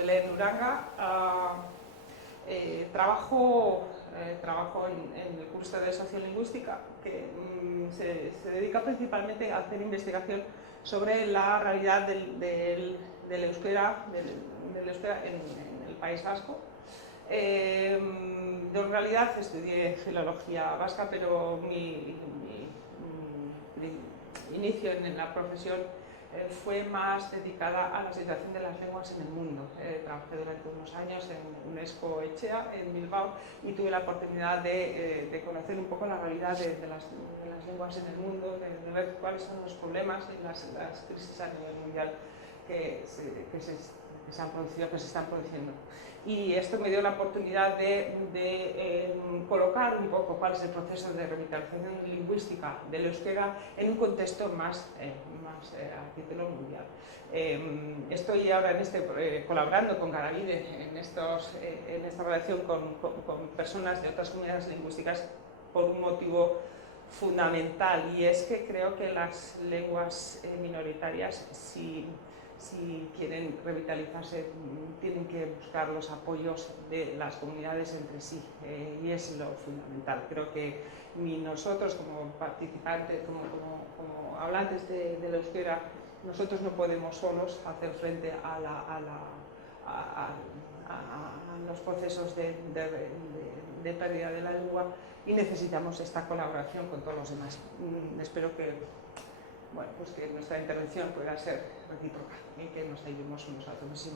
Belén Uranga. Trabajo en el curso de Sociolingüística, que se dedica principalmente a hacer investigación sobre la realidad del euskera en el País Vasco. Yo en realidad estudié filología vasca, pero mi inicio en la profesión fue más dedicada a la situación de las lenguas en el mundo. Trabajé durante unos años en UNESCO Etxea, en Bilbao, y tuve la oportunidad de conocer un poco la realidad de las lenguas en el mundo, de ver cuáles son los problemas y las crisis a nivel mundial que se han producido, que se están produciendo. Y esto me dio la oportunidad de colocar un poco cuál es el proceso de revitalización lingüística del euskera en un contexto más a título mundial. Estoy ahora colaborando con Garabide en esta relación con personas de otras comunidades lingüísticas por un motivo fundamental, y es que creo que las lenguas minoritarias, si quieren revitalizarse, tienen que buscar los apoyos de las comunidades entre sí, y es lo fundamental. Creo que nosotros como participantes, como hablantes del euskera, nosotros no podemos solos hacer frente a los procesos de pérdida de la lengua, y necesitamos esta colaboración con todos los demás. Espero que nuestra intervención pueda ser recíproca y que nos ayudemos unos a otros.